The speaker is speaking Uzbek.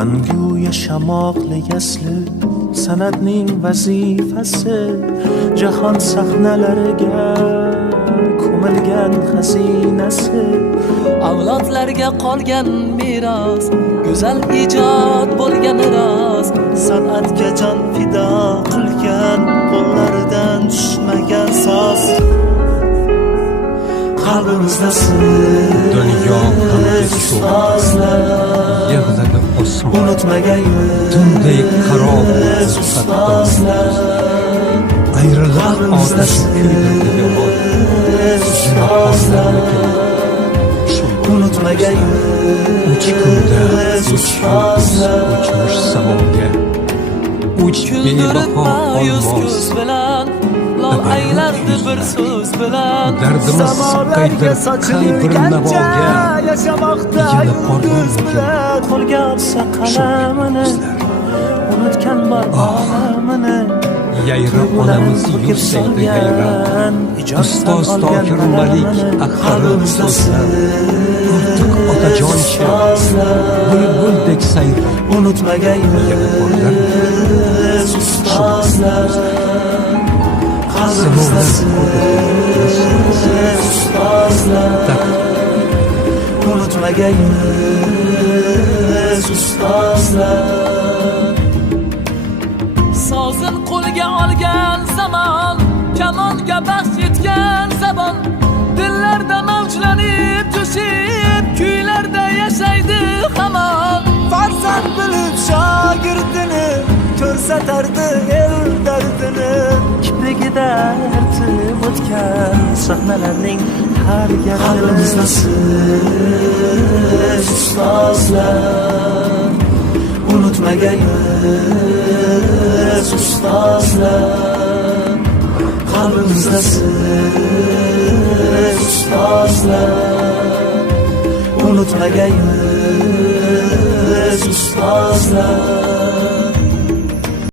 Mangu yashamoqlik asli san'atning vazifasi, jahon sahnalariga ko'milgan xazinasi, avlodlarga qolgan meros, go'zal ijod bo'lgan rost, san'atga jon fido qilgan qo'llaridan tushmagan soz. Qalbimizda siz dunyo ustozlar, yig'ladi osmon unutmagaymiz tundek qaroq ustozlar, ayrilib otash kuydirdi yomon ustozlar, unutmagaymiz uch kunda ustozlar, uchmish samoga uch bebaho olmos lol aylardi bir so'z bilan, dardimiz qaydir qay bir navoga yashamoqda yulduz bilan, qo'lga olsa qalamini unutgan bor olamini, yayra onamiz yursaydi hayron ustoz Tohir Malik axiri so'zlar ortiq otajoncha bulbuldek sayra unutmagaymiz ustozlar, qalbimizda siz ustozlar, unutmagaymiz ustozlar. Sozin qo'lga olgan zamon, kamonga bahs etgan zabon, dillarda mavjlanib jo'shib, kuylarda yashaydi hamon. Farzand bilib shogirdini ko'rsatardi el dardini, kiprigida artib o'tgan sahnalarning har garini. Qalbimizda siz ustozlar, unutmagaymiz ustozlar, qalbimizda siz ustozlar, unutmagaymiz ustozlar.